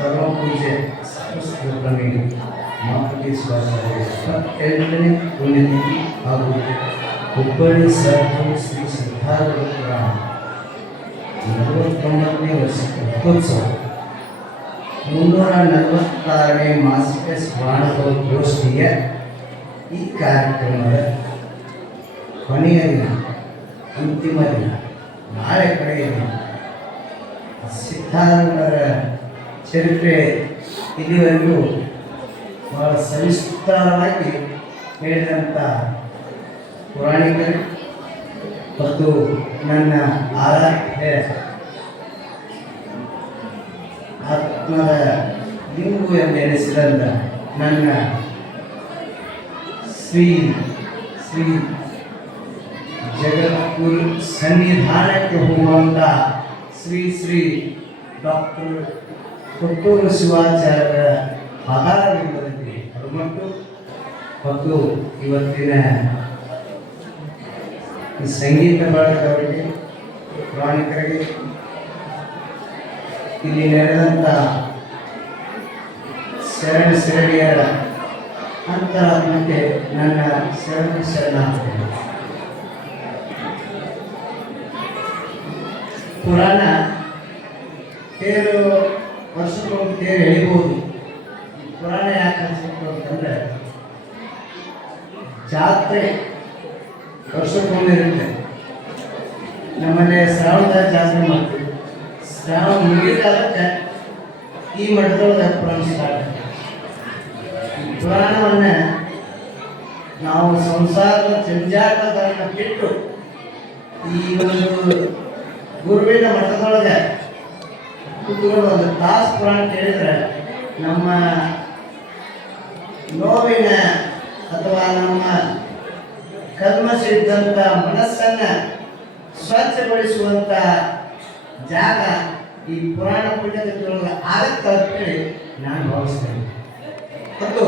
ಸರ್ವ ಪೂಜೆ ಸರ್ವಸ್ವಪ್ರಮೇಯ ಸ್ವಾಮಿ ಇಪ್ಪತ್ತೆರಡನೇ ಪುಣ್ಯತಿಥಿ ಹಾಗೂ ಹುಬ್ಬಳ್ಳಿ ಸರ್ವ ಶ್ರೀ ಸಿದ್ಧಾರ್ಥ ನಲವತ್ತೊಂಬತ್ತನೇ ವರ್ಷ ರಥೋತ್ಸವ. ಮುನ್ನೂರ ನಲವತ್ತಾರನೇ ಮಾಸಿಕ ಗೋಷ್ಠಿಯ ಈ ಕಾರ್ಯಕ್ರಮದ ಕೊನೆಯ ದಿನ, ಅಂತಿಮ ದಿನ, ನಾಳೆ ಕಡೆಯ ದಿನ ಚರಿತ್ರೆ ಇಲ್ಲಿವರೆಗೂ ಬಹಳ ಸವಿಸ್ತಾರವಾಗಿ ಹೇಳಿದಂಥ ಪುರಾಣಿಕರು ಮತ್ತು ನನ್ನ ಆರಾಧ್ಯ ಆತ್ಮದ ಲಿಂಗು ಎಂದೆನಿಸಿದಂಥ ನನ್ನ ಶ್ರೀ ಶ್ರೀ ಜಗದ್ಗುರು ಸನ್ನಿಧಾನಕ್ಕೆ ಹೋಗುವಂಥ ಶ್ರೀ ಶ್ರೀ ಡಾಕ್ಟರ್ ಕೊಟ್ಟೂರು ಶಿವಾಚಾರ್ಯರ ಪದಾರವಿಲ್ಲದಲ್ಲಿ ಹನುಮಂತು ಮತ್ತು ಇವತ್ತಿನ ಸಂಗೀತ ಬಳಗದವರಿಗೆ, ಪ್ರಾಣಿಕರಿಗೆ ಇಲ್ಲಿ ನಡೆದಂಥ ಶರಣ ಶರಣಿಯರ ಅಂತರಾತ್ಮಕ್ಕೆ ನನ್ನ ಶರಣ ಶರಣಾರ್ಥಿ ಪುರಾಣ ತೇರು ತೇರು ಎಳಿಬಹುದು ಪುರಾಣ ಯಾಕೆ ಅನ್ಸುತ್ತೆ ಅಂತಂದ್ರೆ, ಜಾತ್ರೆ ವರ್ಷಕ್ಕೊಮ್ಮೆ ಇರುತ್ತೆ. ನಮ್ಮನೆ ಶ್ರಾವಣದ ಜಾತ್ರೆ ಮಾಡ್ತೀವಿ. ಶ್ರಾವಣ ಮುಗಿದಾಗತ್ತೆ ಈ ಮಠದೊಳಗೆ ಪುರಾಣ ಸ್ಟಾರ್ಟ್ ಪುರಾಣವನ್ನ ನಾವು ಸಂಸಾರದ ಜಂಜಾಟದನ್ನ ಬಿಟ್ಟು ಈ ಒಂದು ಗುರುವಿನ ಮಠದೊಳಗೆ ಕೂತ್ಕೊಂಡು ಒಂದು ತಾಸು ಪುರಾಣ ಕೇಳಿದ್ರೆ ನಮ್ಮ ನೋವಿನ ಅಥವಾ ನಮ್ಮ ಕಲ್ಮಸಿದ್ದಂಥ ಮನಸ್ಸನ್ನು ಸ್ವಚ್ಛಗೊಳಿಸುವಂಥ ಜಾಗ ಈ ಪುರಾಣ ಪುಣ್ಯದೊಳಗೆ ಆಗತ್ತ ಅಂತೇಳಿ ನಾನು ಭಾವಿಸ್ತೇನೆ. ಮತ್ತು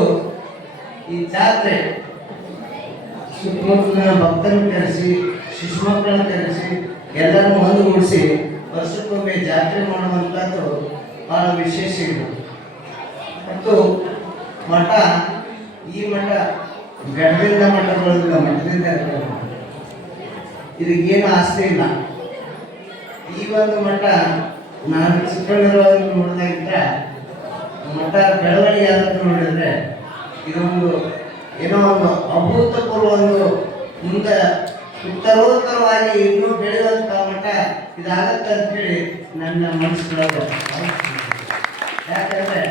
ಈ ಜಾತ್ರೆ ಸುತ್ತಮುತ್ತಲಿನ ಭಕ್ತರನ್ನು ಕರೆಸಿ ಶಿಶು ಮಕ್ಕಳನ್ನು ಕರೆಸಿ, ಎಲ್ಲರನ್ನು ಒಂದುಗೂಡಿಸಿ ವರ್ಷಕ್ಕೊಮ್ಮೆ ಜಾತ್ರೆ ಮಾಡುವಂಥದ್ದು ಬಹಳ ವಿಶೇಷ ಇದು ಮತ್ತು ಮಠ, ಈ ಮಠ ಗಡದಿಂದ ಮಠ ಬರೋದಿಲ್ಲ ಮಠದಿಂದ. ಇದಕ್ಕೇನು ಆಸ್ತಿ ಇಲ್ಲ ಈ ಒಂದು ಮಠ ನಾನು ಚಿಕ್ಕಲ್ಲಿರೋದನ್ನು ನೋಡಿದಾಗಿದ್ದ ಮಠ ಬೆಳವಣಿಗೆ ನೋಡಿದ್ರೆ ಇದೊಂದು ಏನೋ ಒಂದು ಅಭೂತಪೂರ್ವ ಒಂದು ಮುಂದೆ ಉತ್ತರೋತ್ತರವಾಗಿ ಇನ್ನೂ ಬೆಳೆಯುವಂಥ ಮಠ ಇದಾಗತ್ತೆ ಅಂತೇಳಿ ನನ್ನ ಮನಸ್ಸೊಳಗೆ ಯಾಕಂದ್ರೆ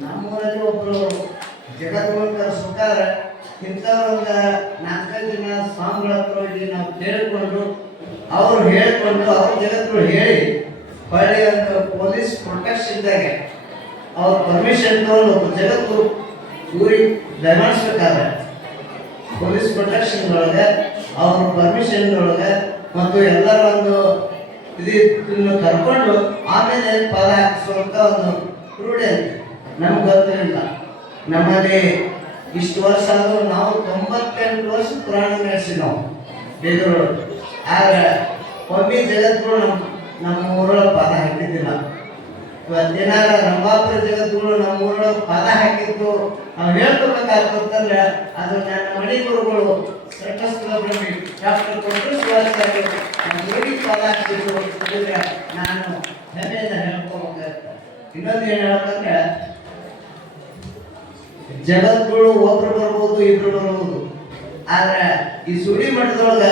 ನಮ್ಮೂರಲ್ಲಿ ಒಬ್ಬರು ಜಗದ್ವಂತರ ಸುಖಾರ ಇಂಥವ್ರೊಂದು ನಾಲ್ಕೈದು ದಿನ ಸ್ವಾಮಿಗಳ ಹತ್ರ ಹೋಗಿ ನಾವು ಕೇಳಿಕೊಂಡು ಅವ್ರು ಹೇಳಿಕೊಂಡು ಅವ್ರ ಜಗತ್ತು ಹೇಳಿ ಹೊಳ್ಳಿ ಅಂತ ಪೊಲೀಸ್ ಪ್ರೊಟೆಕ್ಷನ್ದಾಗೆ ಅವ್ರ ಪರ್ಮಿಷನ್ ತಗೊಂಡು ಒಬ್ಬ ಜಗತ್ತು ಊರಿಗೆ ದಯಮಾಡಿಸ್ಬೇಕಾದ್ರೆ ಪೊಲೀಸ್ ಪ್ರೊಟೆಕ್ಷನ್ ಒಳಗೆ ಅವ್ರ ಪರ್ಮಿಷನ್ ಒಳಗೆ ಮತ್ತು ಎಲ್ಲರ ಒಂದು ಇದನ್ನು ಕರ್ಕೊಂಡು ಆಮೇಲೆ ಪದ ಹಾಕಿಸುವಂತ ಒಂದು ರೂಢಿ ನಮ್ಗೆ ಗೊತ್ತಿರಲಿಲ್ಲ ನಮ್ಮಲ್ಲಿ ಇಷ್ಟು ವರ್ಷ ಆದರೂ ನಾವು ತೊಂಬತ್ತೆಂಟು ವರ್ಷ ಪುರಾಣ ನಡೆಸಿ ನಾವು ಬೇಲೂರು ಆದ್ರೆ ಒಮ್ಮೆ ಜಗತ್ಗಳು ನಮ್ಮ ನಮ್ಮ ಊರೊಳಗೆ ಪದ ಹಾಕಿದ್ದಿಲ್ಲ. ಇವತ್ತಿನಾರ ರಂಭಾಪುರ ಜಗದ್ಗುರು ನಮ್ಮ ಊರೊಳಗೆ ಪದ ಹಾಕಿದ್ದು ನಾವು ಹೇಳ್ಕೊಬೇಕಾಗ್ತಂದ್ರೆ ಅದು ನನ್ನ ಮಣಿ ಗುರುಗಳು ಶ್ರೇಷ್ಠಬ್ರಹ್ಮಿ ನಾನು ಇನ್ನೊಂದು ಏನು ಜಗತ್ಗಳು ಒಬ್ರು ಬರ್ಬೋದು, ಇಬ್ರು ಬರ್ಬೋದು. ಆದ್ರೆ ಈ ಸುಳಿ ಮಠದೊಳಗ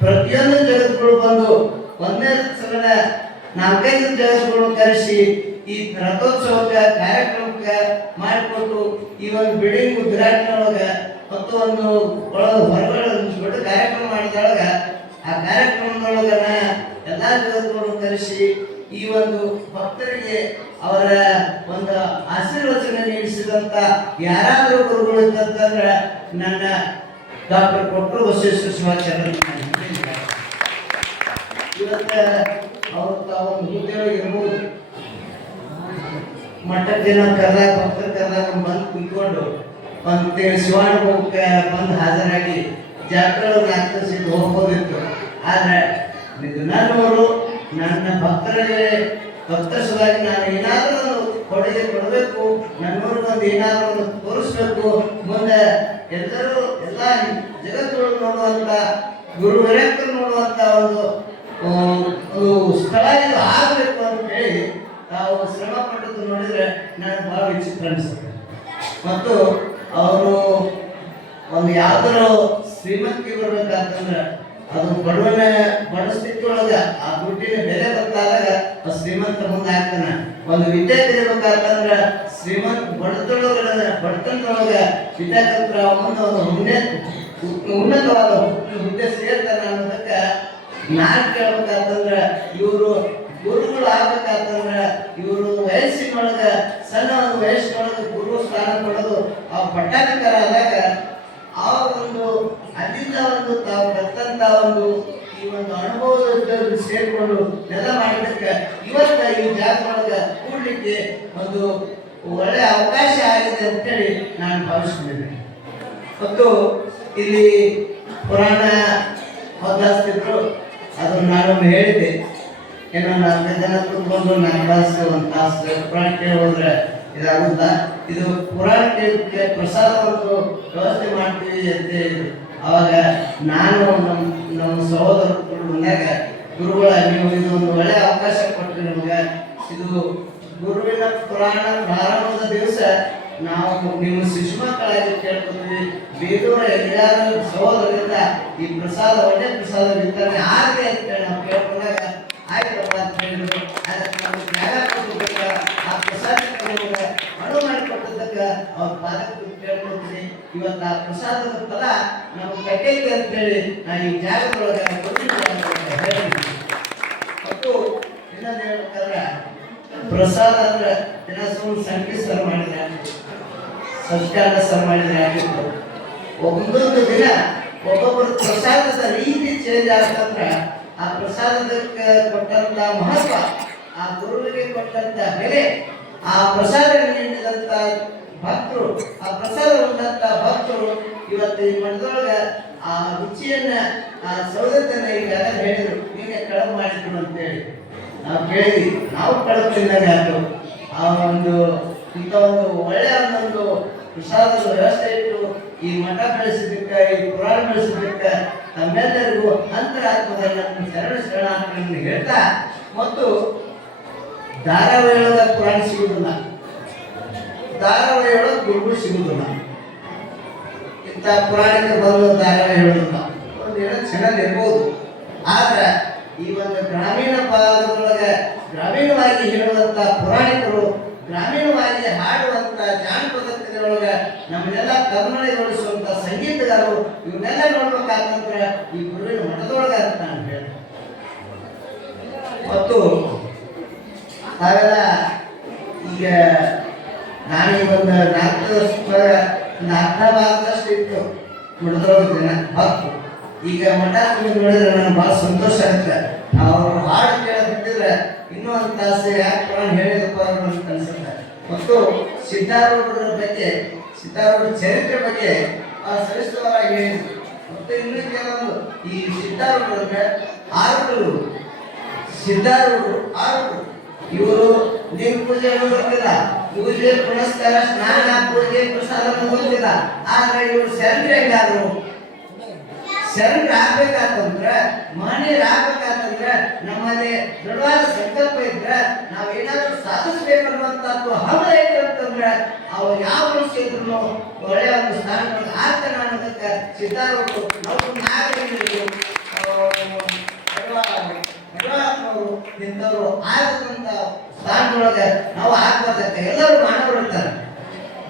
ಪ್ರತಿಯೊಂದು ಜಗತ್ಗಳು ಬಂದು ಒಂದೇ ಸಲ ನಾಲ್ಕೈದು ಜಗತ್ಗಳು ಕರೆಸಿ ಈ ರಥೋತ್ಸವಕ್ಕೆ, ಕಾರ್ಯಕ್ರಮಕ್ಕೆ ಮಾಡಿಕೊಟ್ಟು ಈ ಒಂದು ಬಿಲ್ಡಿಂಗ್ ಉದ್ಘಾಟನೆ ಒಳಗ ಮತ್ತು ಒಂದು ಒಳಗೆ ಹೊರಗಡೆ ಒಂದು ದೊಡ್ಡ ಕಾರ್ಯಕ್ರಮ ಮಾಡಿದೊಳಗ ಆ ಕಾರ್ಯಕ್ರಮದೊಳಗನ ಎಲ್ಲ ಜಗತ್ಗಳು ಕರೆಸಿ ಈ ಒಂದು ಭಕ್ತರಿಗೆ ಅವರ ಒಂದು ಆಶೀರ್ವಚನ ನೀಡಿಸಿದಂತ ಯಾರಾದರೂ ಗುರುಗಳು ಅಂತಂದ್ರೆ ನನ್ನ ಡಾಕ್ಟರ್ ಕೊಟ್ಟರು ಬಸವೇಶ್ವರ ಶಿವಾಚಾರ್ಯ ಇವತ್ತ ಅವ್ರ ತಾವು ಹುದ್ದೆಯೊಳಗೆ ಇರ್ಬೋದು ಮಠದ ಜನ ಕರೆದಾಗ ಭಕ್ತರು ಕರೆದಾಗ ಬಂದು ಕುತ್ಕೊಂಡು ತಿಂಗಳು ಶಿವಾನುಭವಕ್ಕೆ ಬಂದು ಹಾಜರಾಗಿ ಜಾತ್ರೆ ನಾಲ್ಕು ಹೋಗ್ಬೋದಿತ್ತು. ಆದರೆ ನನ್ನವರು ನನ್ನ ಭಕ್ತರಿಗೆ ಭಕ್ತರ ಸಲುವಾಗಿ ನಾನು ಏನಾದರೂ ಕೊಡುಗೆ ಕೊಡಬೇಕು, ನನ್ನೂರಿಗೆ ಒಂದು ಏನಾದರೂ ತೋರಿಸ್ಬೇಕು, ಮುಂದೆ ಎಲ್ಲರೂ ಎಲ್ಲ ಜಗತ್ತೊಳಗೆ ನೋಡುವಂಥ ಗುರು ನೋಡುವಂಥ ಒಂದು ಸ್ಥಳ ಇದು ಆಗಬೇಕು ಅಂತ ಹೇಳಿ ತಾವು ಶ್ರಮ ಪಟ್ಟದ್ದು ನೋಡಿದರೆ ನನಗೆ ಭಾಳ ವಿಚಿತ್ರ ಅನಿಸುತ್ತೆ. ಮತ್ತು ಅವರು ಒಂದು ಯಾವ್ದಾರು ಶ್ರೀಮಂತಿಗೆ ಬರ್ಬೇಕಂತಂದ್ರೆ ಅದು ಬಡವನ ಬಡಸ್ಥಿತಿಯೊಳಗೆ ಆ ದುಡ್ಡಿನ ಬೆಲೆ ಬರ್ತಾದಾಗ ಆ ಶ್ರೀಮಂತ ಮುಂದೆ ಆಗ್ತಾನೆ ಒಂದು ವಿದ್ಯೆ ಕಲಿಬೇಕಂತಂದ್ರ ಶ್ರೀಮಂತ ಬಡತನದೊಳಗ ಬಡತನದೊಳಗ ವಿದ್ಯೆ ಕಲ್ತ್ರ ಮುಂದೆ ಒಂದು ಹುದ್ದೆ ಉನ್ನತವಾದ ಹುದ್ದೆ ಸೇರ್ತಾನೆ ಅನ್ನೋದಕ್ಕೆ ನಾನು ಕೇಳ್ಬೇಕಂತಂದ್ರ ಇವರು ಗುರುಗಳು ಆಗ್ಬೇಕಂತಂದ್ರ ಇವರು ವಯಸ್ಸಿನೊಳಗ ಸಣ್ಣ ಒಂದು ವಯಸ್ಸಿನೊಳಗ ಗುರು ಸ್ಥಾನ ಕೊಡೋದು ಆ ಪಟ್ಟಾಧಿಕಾರ ಆದಾಗ ಆ ಒಂದು ಅಲ್ಲಿಂದ ಒಂದು ತಾವು ಕರ್ತಂತ ಒಂದು ಈ ಒಂದು ಅನುಭವದ ಸೇರಿಕೊಂಡು ಎಲ್ಲ ಮಾಡಿದಕ್ಕೆ ಇವತ್ತ ಈ ಜಾಗದೊಳಗ ಕೂಡ್ಲಿಕ್ಕೆ ಒಂದು ಒಳ್ಳೆ ಅವಕಾಶ ಆಗಿದೆ ಅಂತೇಳಿ ನಾನು ಭಾವಿಸಿದ್ದೇನೆ ಮತ್ತು ಇಲ್ಲಿ ಪುರಾಣ ಹೊದ್ದಾಸ್ತಿದ್ರು ಅದನ್ನು ನಾನು ಹೇಳಿದ್ದೆ ಏನೋ ನಾಲ್ಕು ಜನ ಕೂತ್ಕೊಂಡು ನಾನು ತಾಸು ಒಂದು ತಾಸು ಪುರಾಣ ಕೇಳೋದ್ರೆ ಇದಾಗುತ್ತ? ಇದು ಪುರಾಣ ಕೇಳಕ್ಕೆ ಪ್ರಸಾದ ಒಂದು ವ್ಯವಸ್ಥೆ ಮಾಡ್ತೀವಿ ಅಂತ ಹೇಳಿದ್ರು. ಅವಾಗ ನಾನು ನಮ್ಮ ನಮ್ಮ ಸಹೋದರರು ಬಂದಾಗ ಗುರುಗಳ ನೀವು ಇದು ಒಂದು ಒಳ್ಳೆ ಅವಕಾಶ ಕೊಟ್ಟರು ನಮಗೆ ಇದು ಗುರುವಿನ ಪುರಾಣ ಪ್ರಾರಂಭದ ದಿವಸ ನಾವು ನೀವು ಶಿಶು ಮಕ್ಕಳಾಗಿ ಕೇಳ್ಕೊತೀವಿ. ಬೇದೂರ ಎಲ್ಲಾರು ಸಹೋದರರಿಂದ ಈ ಪ್ರಸಾದ, ಒಳ್ಳೆ ಪ್ರಸಾದ ವಿತರಣೆ ಆಗಲಿ ಅಂತ ಹೇಳಿ ನಾವು ಕೇಳ್ಕೊಂಡಾಗ ಆಯ್ತಪ್ಪ ಅಂತ ಹೇಳಿದ್ರು. ಅದಕ್ಕೆ ನಾವು ಜಾಗ ಕೊಟ್ಟಿದ್ದಕ್ಕ, ಆ ಪ್ರಸಾದಕ್ಕೆ ಅಣು ಮಾಡಿಕೊಟ್ಟದ್ದಕ್ಕೆ ಅವ್ರ ಪಾದಕ್ಕೆ ಕೇಳ್ಕೊತೀನಿ ಇವತ್ತು ಪ್ರಸಾದದ ಫಲ ನಮ್ಗೆ ಕಟ್ಟೈತೆ ಅಂತ ಹೇಳಿ ನಾನು ಈ ಜಾಗದೊಳಗೆ ಅಂತ ಹೇಳಿ ಮತ್ತು ಇನ್ನೊಂದು ಪ್ರಸಾದ ಅಂದ್ರೆ ದಿನ ಸುಮ್ಮನೆ ಸರ್ ಮಾಡಿದ್ರೆ ಸಂಸ್ಕಾರ ಸರ್ ಮಾಡಿದ್ರೆ ಆಗಿತ್ತು. ಒಂದೊಂದು ದಿನ ಒಬ್ಬೊಬ್ಬರು ಪ್ರಸಾದದ ರೀತಿ ಚೇಂಜ್ ಆಗ್ತಂದ್ರೆ ಆ ಪ್ರಸಾದಕ್ಕೆ ಕೊಟ್ಟಂತ ಮಹತ್ವ, ಆ ಗುರುವಿಗೆ ಕೊಟ್ಟಂತ ಬೆಲೆ, ಆ ಪ್ರಸಾದ ನೀಡಿದಂತ ಭಕ್ತರು, ಆ ಪ್ರಸಾದ ಉಂಡಂತ ಭಕ್ತರು ಇವತ್ತು ಈ ಮಠದೊಳಗ ಆ ರುಚಿಯನ್ನ, ಆ ಸೌದತ್ತನ್ನ ಈಗಾಗಲೇ ಹೇಳಿದ್ರು. ನೀನೆ ಕಳವು ಮಾಡಿದ್ರು ಅಂತೇಳಿ. ನಾವು ಕೇಳಿದ್ವಿ ನಾವು ಕಳವು ತಿಂದಾಗ ಆಯ್ತು ಆ ಒಂದು ಇಂಥ ಒಂದು ಒಳ್ಳೆಯ ಒಂದು ಪ್ರಸಾದದ ವ್ಯವಸ್ಥೆ ಇಟ್ಟು ಈ ಮಠ ಬೆಳೆಸಿದ್ದಕ್ಕೆ, ಈ ಪುರಾಣ ಬೆಳೆಸಿದ್ದಕ್ಕೆ ತಮ್ಮೆಲ್ಲರಿಗೂ ಅಂತರ ನನ್ನ ಶರಣ ಅಂತ ಹೇಳ್ತಾ, ಮತ್ತು ಧಾರಾವಾಹಿಯೊಳಗ ಪುರಾಣ ಸಿಗುವುದಿಲ್ಲ ಧಾರಾವಾಹಿಯೊಳಗ ಗುರುಗಳು ಸಿಗುವುದಿಲ್ಲ ಇಂಥ ಪುರಾಣಿಕ ಬಂದು ಧಾರಾವಾಹಿ ಹೇಳೋದಿಲ್ಲ ಒಂದು ಹೇಳೋದು ಚೆನ್ನಾಗಿರ್ಬೋದು ಇರ್ಬೋದು. ಆದ್ರೆ ಈ ಒಂದು ಗ್ರಾಮೀಣ ಭಾಗದೊಳಗೆ ಗ್ರಾಮೀಣವಾಗಿ ಹೇಳುವಂಥ ಪುರಾಣಿಕರು, ಗ್ರಾಮೀಣವಾಗಿ ಹಾಡುವಂಥ ಜಾನಪದ ಕಥೆಯೊಳಗೆ ನಮ್ಮನ್ನೆಲ್ಲ ಕರ್ನಾಟಕಗೊಳಿಸುವಂತ ಸಂಗೀತಗಾರರು ಇವನ್ನೆಲ್ಲ ನೋಡ್ಬೇಕಾದಂದ್ರೆ ಈ ಗುರುವಿನ ಮಠದೊಳಗೆ ಅಂತ ನಾನು ಹೇಳ್ತೇನೆ. ಮತ್ತು ಹಾಗೆಲ್ಲ ಈಗ ನಾನು ಈ ಒಂದು ನಾಲ್ಕು ಭಾಗದಷ್ಟು ಇತ್ತು. ಮಠದೊಳಗೆ ಭಕ್ತು ಈಗ ಮಠ ನೋಡಿದ್ರೆ ನನಗೆ ಭಾಳ ಸಂತೋಷ ಆಗುತ್ತೆ. ಅವ್ರು ಹಾಡು ಕೇಳಿದ್ರೆ ಇನ್ನೂ ಒಂದು ತಾಸು ಯಾಕೆ ಹೇಳಿದಪ್ಪ ಅಂತ ಅನ್ಸುತ್ತೆ ಮತ್ತು ಸಿದ್ಧಾರೂಢರ ಬಗ್ಗೆ, ಸಿದ್ಧಾರೂಢರ ಚರಿತ್ರೆ ಬಗ್ಗೆ ಆ ಸವಿಸ್ತರವಾಗಿ ಹೇಳಿದ್ರು. ಮತ್ತು ಇನ್ನೂ ಕೆಲವೊಂದು. ಈ ಸಿದ್ಧಾರೂಢರ ಆರುಗಳು. ಸಿದ್ಧಾರೂಢರು ಆರುಗಳು. ಇವರು ನೀವು ಪೂಜೆ ಗೊತ್ತಿಲ್ಲ ಪೂಜೆ ಪುನಸ್ಕಾರ, ಸ್ನಾನ, ಪೂಜೆ, ಪ್ರಸಾದ ಗೊತ್ತಿಲ್ಲ ಆದ್ರೆ ಇವರು ಶರಣರು ಹೆಂಗಾದ್ರು? ಶರಣರು ಆಗ್ಬೇಕಾತಂದ್ರ ಮಹನೀಯರು ಆಗ್ಬೇಕಾತಂದ್ರ, ನಮ್ಮಲ್ಲಿ ದೃಢವಾದ ಸಂಕಲ್ಪ ಇದ್ರೆ ನಾವು ಏನಾದ್ರೂ ಸಾಧಿಸ್ಬೇಕನ್ನುವಂಥದ್ದು ಹಬ್ಬ ಐತೆ ಅಂತಂದ್ರೆ, ಅವ್ರು ಯಾವ ಮನುಷ್ಯ ಇದ್ರು ಒಳ್ಳೆಯ ಒಂದು ಸ್ಥಾನಗಳು ಆಗ್ತಾನ ಅನ್ನೋದಕ್ಕೆ ಸಿದ್ಧಾರೂಢರು ನಾವು ನಾಗರಿಕರು ಅವರು ಇಂಥವ್ರು ಆಗದಂತ ಸ್ಥಾನದೊಳಗೆ ನಾವು ಆಗ್ಬಾರ್ದಕ್ಕೆ ಎಲ್ಲರೂ ಮಾನವರು ಇರ್ತಾರೆ.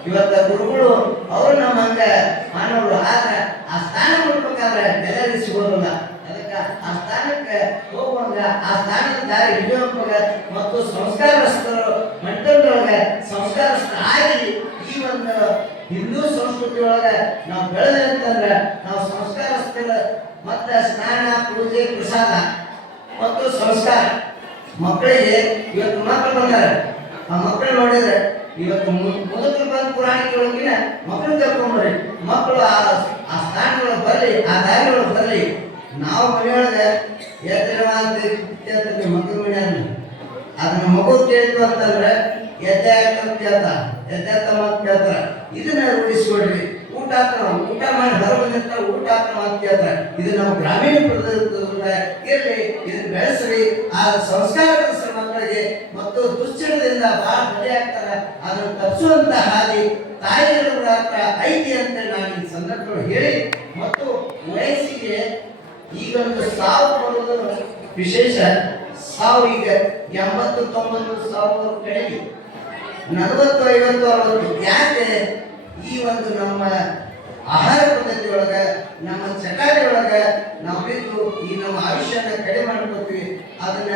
ಇವತ್ತ ಗುರುಗಳು ಅವರು ನಮ್ಮ ಹಂಗೆ ಮಾನವರು, ಆದ್ರೆ ಆ ಸ್ಥಾನ ಮುಟ್ಬೇಕಾದ್ರೆ ಎಲ್ಲರಿಗೂ ಸಿಗೋದಿಲ್ಲ. ಅದಕ್ಕೆ ಆ ಸ್ಥಾನಕ್ಕೆ ಹೋಗುವಂಗ ಆ ಸ್ಥಾನದ ದಾರಿ ಹಿಡಿಯುವಂಗ ಮತ್ತು ಸಂಸ್ಕಾರಸ್ಥರು ಮಂಟಪದೊಳಗೆ ಸಂಸ್ಕಾರಸ್ಥ ಆಗಿ ಈ ಒಂದು ಹಿಂದೂ ಸಂಸ್ಕೃತಿ ಒಳಗೆ ನಾವು ಬೆಳೆದ ಅಂತಂದ್ರೆ ನಾವು ಸಂಸ್ಕಾರಸ್ಥರ ಮತ್ತೆ ಸ್ನಾನ, ಪೂಜೆ, ಪ್ರಸಾದ ಮತ್ತು ಸಂಸ್ಕಾರ. ಮಕ್ಕಳಿಗೆ ಇವತ್ತು ಮಕ್ಕಳು ಬಂದಾರೆ. ಆ ಮಕ್ಕಳು ನೋಡಿದ್ರೆ ಇವತ್ತು ಮುದುಕರು ಬಂದು ಪುರಾಣ ಕೇಳೋಕಿನ ಮಕ್ಕಳು ಕರ್ಕೊಂಡ್ರಿ ಮಕ್ಕಳು ಆ ಆ ಸ್ಥಾನಗಳು ಬರಲಿ, ಆ ದಾರಿಗಳು ಬರಲಿ. ನಾವು ಮನೆಯೊಳಗೆ ಎತ್ತರವಾದ ಮಕ್ಕಳು ಮನೆಯವ್ರನ್ನ ಅದನ್ನ ಮಗು ಕೇಳಿದ್ರು ಅಂತಂದ್ರೆ ಎದ್ದೆ ಅಂತ ಕೇಳ್ತಾ ಎದ್ದೆ ಅಂತ ಕೇಳ್ತಾರ. ಇದನ್ನ ರೂಢಿಸ್ಕೊಡ್ರಿ. ಊಟ ಊಟ ಮಾಡಿ ಹೊರಗೆ ಬಂದಿರ್ತಾರ ಊಟ ಆತ್ರ ಅಂತ ಕೇಳ್ತಾರ ಇದು ನಮ್ಮ ಗ್ರಾಮೀಣ ಪ್ರದೇಶದ ಇರಲಿ, ಇದನ್ನ ಬೆಳೆಸ್ರಿ. ಆ ಸಂಸ್ಕಾರ ಕಲಿಸ್ರಿ ಮಕ್ಕಳಿಗೆ ಮತ್ತು ದುಶ್ಚಟದಿಂದ ಬಹಳ ಬಲಿ ಆಗ್ತಾರೆ. ಅದನ್ನು ತಪ್ಪಿಸುವಂತ ಹಾದಿ ತಾಯಿಗಳ ಹತ್ರ ಐತಿ ಅಂತ ನಾನು ಈ ಸಂದರ್ಭದಲ್ಲಿ ಹೇಳಿ, ಮತ್ತು ವಯಸ್ಸಿಗೆ ಈಗೊಂದು ಸಾವು ಬರೋದು ವಿಶೇಷ. ಸಾವು ಈಗ ಎಂಬತ್ತು ತೊಂಬತ್ತು ಸಾವಿರ ಕಡಿಮೆ. ನಲವತ್ತು ಐವತ್ತು ಅರವತ್ತು. ಯಾಕೆ? ಈ ಒಂದು ನಮ್ಮ ಆಹಾರ ಪದ್ಧತಿ ಒಳಗ, ನಮ್ಮ ಚಟಾರಿ ಒಳಗ ನಾವು ಬಿದ್ದು ಈ ನಮ್ಮ ಆಯುಷ್ಯನ ಕಡಿಮೆ ಮಾಡ್ಕೋತೀವಿ. ಅದನ್ನ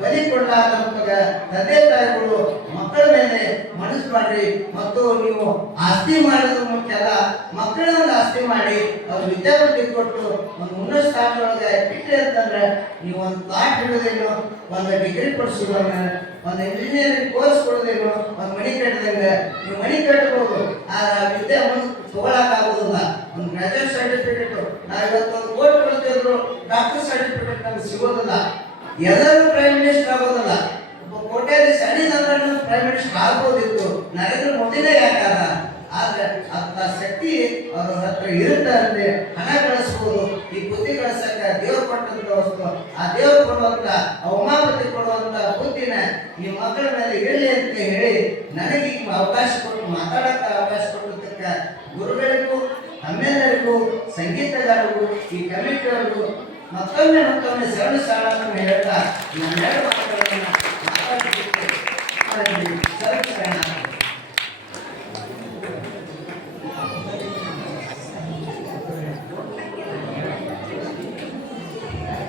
ಬಲಿ ಕೊಡಲಾರ್ದಂತಾಗ ತಂದೆ ತಾಯಿಗಳು ಮಕ್ಕಳ ಮೇಲೆ ಮನಸ್ಸು ಮಾಡ್ರಿ. ಮತ್ತು ನೀವು ಆಸ್ತಿ ಮಾಡೋದು ಮುಖ್ಯ ಅಲ್ಲ, ಮಕ್ಕಳನ್ನ ಆಸ್ತಿ ಮಾಡಿ ಅವ್ರ ವಿದ್ಯಾಭ್ಯಾಸ ಕೊಟ್ಟು ಒಂದು ಉನ್ನತ ಸ್ಥಾನದೊಳಗೆ ಇಟ್ಟೆ ಅಂತಂದ್ರೆ ನೀವು ಒಂದು ಪ್ಲಾಟ್ ಹಿಡಿದೇನು ಒಂದು ಡಿಗ್ರಿ ಕೊಡಿಸೋದನ್ನ ಒಂದು ಇಂಜಿನಿಯರಿಂಗ್ ಕೋರ್ಸ್ ಕೊಡೋದೇನು? ಒಂದು ಮನಿ ಕಟ್ಟದಂಗೆ ನೀವು ಮನಿ ಕಟ್ಟಬಹುದು ಆ ವಿದ್ಯೆ ತಗೊಳಕ್ ಆಗೋದಿಲ್ಲ. ಒಂದು ಗ್ರಾಜುಯೇಟ್ ಸರ್ಟಿಫಿಕೇಟ್ ನಾವು ಇವತ್ತು ಒಂದು ಕೋರ್ಟ್ ಕೊಡ್ತಿದ್ರು ಡಾಕ್ಟರ್ ಸರ್ಟಿಫಿಕೇಟ್ ನಮ್ಗೆ ಸಿಗೋದಿಲ್ಲ. ಎಲ್ಲರೂ ಪ್ರೈಮ್ ಮಿನಿಸ್ಟರ್ ಆಗೋದಲ್ಲ. ಒಬ್ಬ ಕೋಟ್ಯಾಧೀಶ ಅಣಿದಂದ್ರೂ ಪ್ರೈಮ್ ಮಿನಿಸ್ಟರ್ ಆಗ್ಬೋದಿತ್ತು. ನರೇಂದ್ರ ಮೋದಿನೇ ಯಾಕಾರ ಆದ್ರೆ ಅಂತ ಶಕ್ತಿ ಅವರ ಹತ್ರ ಇರುತ್ತೆ ಅಂದ್ರೆ ಹಣ ಗಳಿಸ್ಬೋದು. ಈ ಬುದ್ಧಿ ಗಳಿಸಕ್ಕ ದೇವ್ರು ಕೊಟ್ಟಂತ ವಸ್ತು. ಆ ದೇವ್ರು ಕೊಡುವಂತ ಅವಮಾನತೆ ಕೊಡುವಂತ ಬುದ್ಧಿನ ಈ ಮಕ್ಕಳ ಮೇಲೆ ಇರಲಿ ಅಂತ ಹೇಳಿ ನನಗೆ ಈಗ ಅವಕಾಶ ಕೊಟ್ಟು ಮಾತಾಡಕ್ಕ ಅವಕಾಶ ಕೊಟ್ಟಿದ್ದಕ್ಕೆ ಗುರುಗಳಿಗೂ ತಮ್ಮೆಲ್ಲರಿಗೂ ಸಂಗೀತಗಾರರು ಈ ಕಮಿಟಿಯವ್ರಿಗೂ ಮತ್ತೊಮ್ಮೆ ಮತ್ತೊಮ್ಮೆ ಸರಳ ಸಾಲವನ್ನು ಹೇಳ್ತಾ ನನ್ನೆರಡು ಮಾತುಗಳನ್ನು ಶರಣ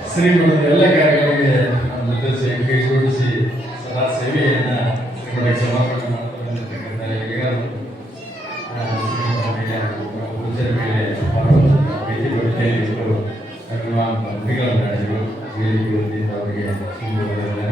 ಶ್ರೀಮಠದ ಎಲ್ಲ ಕಾರ್ಯಗಳಿಗೆ ಜೊತೆ ಕೈ ಜೋಡಿಸಿ ಸದಾ ಸೇವೆಯನ್ನು ಕೊಡಕ್ಕೆ 우리가 가지고 우리의 기운이 나에게 힘을